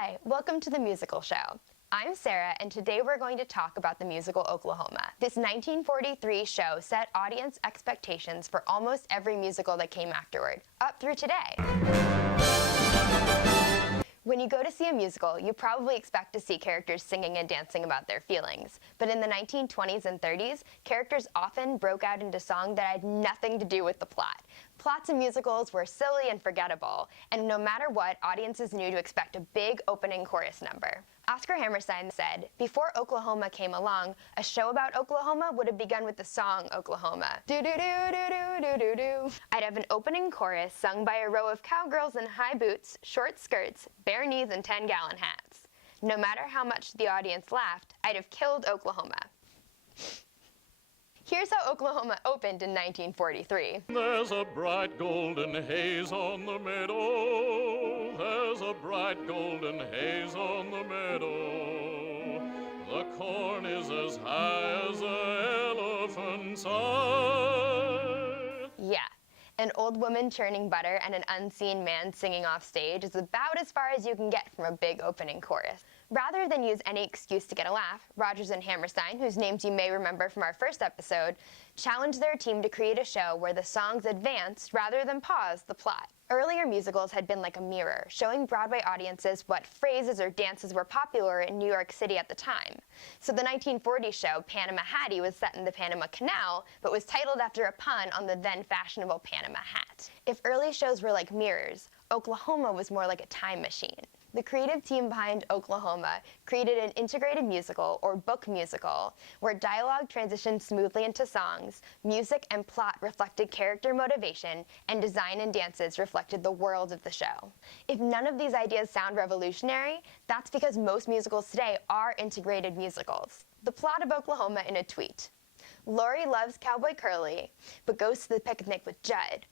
Hi, welcome to The Musical Show. I'm Sarah, and today we're going to talk about the musical Oklahoma. This 1943 show set audience expectations for almost every musical that came afterward, up through today. When you go to see a musical, you probably expect to see characters singing and dancing about their feelings. But in the 1920s and 30s, characters often broke out into song that had nothing to do with the plot. Plots in musicals were silly and forgettable, and no matter what, audiences knew to expect a big opening chorus number. Oscar Hammerstein said, "Before Oklahoma came along, a show about Oklahoma would have begun with the song Oklahoma. Do-do-do-do-do-do-do-do. I'd have an opening chorus sung by a row of cowgirls in high boots, short skirts, bare knees, and 10-gallon hats. No matter how much the audience laughed, I'd have killed Oklahoma." Here's how Oklahoma opened in 1943. There's a bright golden haze on the meadow. There's a bright golden haze on the meadow. The corn is as high as an elephant's eye. Yeah. An old woman churning butter and an unseen man singing off stage is about as far as you can get from a big opening chorus. Rather than use any excuse to get a laugh, Rodgers and Hammerstein, whose names you may remember from our first episode, challenged their team to create a show where the songs advanced rather than paused the plot. Earlier musicals had been like a mirror, showing Broadway audiences what phrases or dances were popular in New York City at the time. So the 1940 show, Panama Hattie, was set in the Panama Canal, but was titled after a pun on the then fashionable Panama hat. If early shows were like mirrors, Oklahoma was more like a time machine. The creative team behind Oklahoma created an integrated musical, or book musical, where dialogue transitioned smoothly into songs, music and plot reflected character motivation, and design and dances reflected the world of the show. If none of these ideas sound revolutionary, that's because most musicals today are integrated musicals. The plot of Oklahoma in a tweet. Lori loves Cowboy Curly, but goes to the picnic with Judd.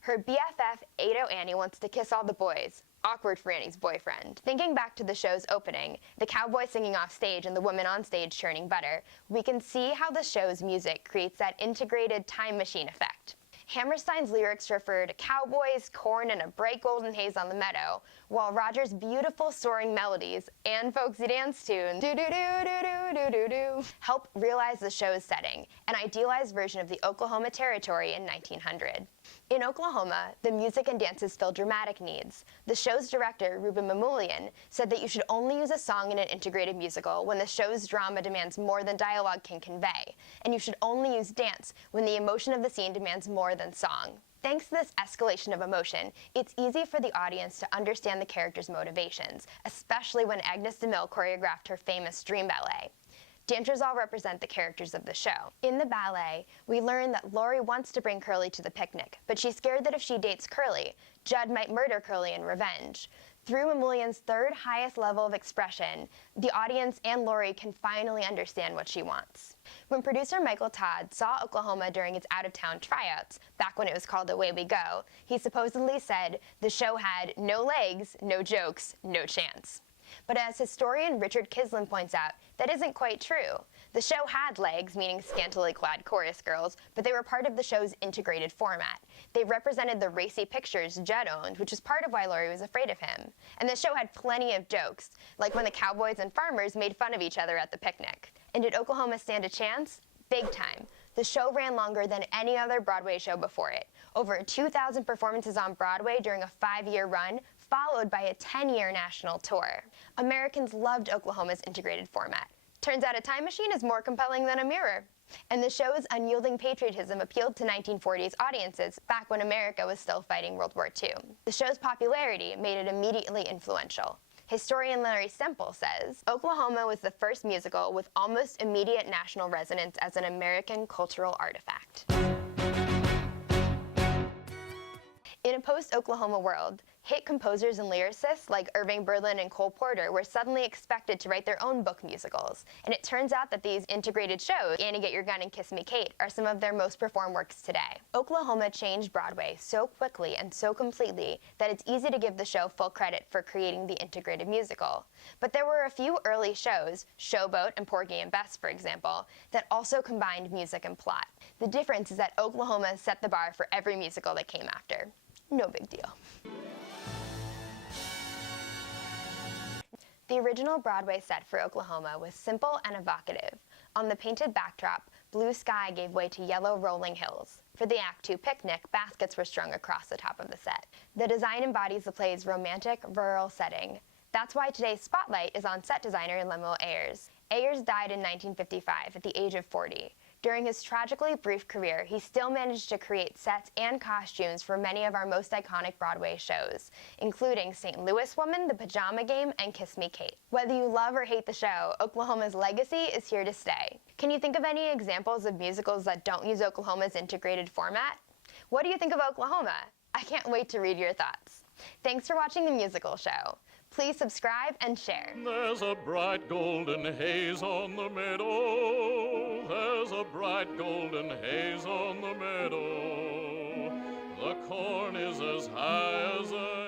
Her BFF, 80 Annie, wants to kiss all the boys. Awkward for Annie's boyfriend. Thinking back to the show's opening, the cowboy singing off stage and the woman on stage churning butter, we can see how the show's music creates that integrated time machine effect. Hammerstein's lyrics refer to cowboys, corn, and a bright golden haze on the meadow, while Rodgers' beautiful soaring melodies and folksy dance tune do-do-do-do-do-do-do help realize the show's setting, an idealized version of the Oklahoma Territory in 1900. In Oklahoma, the music and dances fill dramatic needs. The show's director, Reuben Mamoulian, said that you should only use a song in an integrated musical when the show's drama demands more than dialogue can convey, and you should only use dance when the emotion of the scene demands more than song. Thanks to this escalation of emotion, it's easy for the audience to understand the characters' motivations, especially when Agnes DeMille choreographed her famous Dream Ballet. Dancers all represent the characters of the show. In the ballet, we learn that Lori wants to bring Curly to the picnic, but she's scared that if she dates Curly, Judd might murder Curly in revenge. Through Mamoulian's third highest level of expression, the audience and Lori can finally understand what she wants. When producer Michael Todd saw Oklahoma during its out-of-town tryouts, back when it was called Away We Go, he supposedly said the show had no legs, no jokes, no chance. But as historian Richard Kislin points out, that isn't quite true. The show had legs, meaning scantily clad chorus girls, but they were part of the show's integrated format. They represented the racy pictures Judd owned, which is part of why Lori was afraid of him. And the show had plenty of jokes, like when the cowboys and farmers made fun of each other at the picnic. And did Oklahoma stand a chance? Big time. The show ran longer than any other Broadway show before it. Over 2,000 performances on Broadway during a 5-year run, followed by a 10-year national tour. Americans loved Oklahoma's integrated format. Turns out a time machine is more compelling than a mirror. And the show's unyielding patriotism appealed to 1940s audiences back when America was still fighting World War II. The show's popularity made it immediately influential. Historian Larry Semple says, Oklahoma was the first musical with almost immediate national resonance as an American cultural artifact. In a post-Oklahoma world, hit composers and lyricists like Irving Berlin and Cole Porter were suddenly expected to write their own book musicals. And it turns out that these integrated shows, Annie Get Your Gun and Kiss Me Kate, are some of their most performed works today. Oklahoma changed Broadway so quickly and so completely that it's easy to give the show full credit for creating the integrated musical. But there were a few early shows, Showboat and Porgy and Bess, for example, that also combined music and plot. The difference is that Oklahoma set the bar for every musical that came after. No big deal. original Broadway set for Oklahoma was simple and evocative. On the painted backdrop, blue sky gave way to yellow rolling hills. For the Act II picnic, baskets were strung across the top of the set. The design embodies the play's romantic, rural setting. That's why today's spotlight is on set designer Lemuel Ayers. Ayers died in 1955 at the age of 40. During his tragically brief career, he still managed to create sets and costumes for many of our most iconic Broadway shows, including St. Louis Woman, The Pajama Game, and Kiss Me Kate. Whether you love or hate the show, Oklahoma's legacy is here to stay. Can you think of any examples of musicals that don't use Oklahoma's integrated format? What do you think of Oklahoma? I can't wait to read your thoughts. Thanks for watching The Musical Show. Please subscribe and share. There's a bright golden haze on the meadow. There's a bright golden haze on the meadow. The corn is as high as a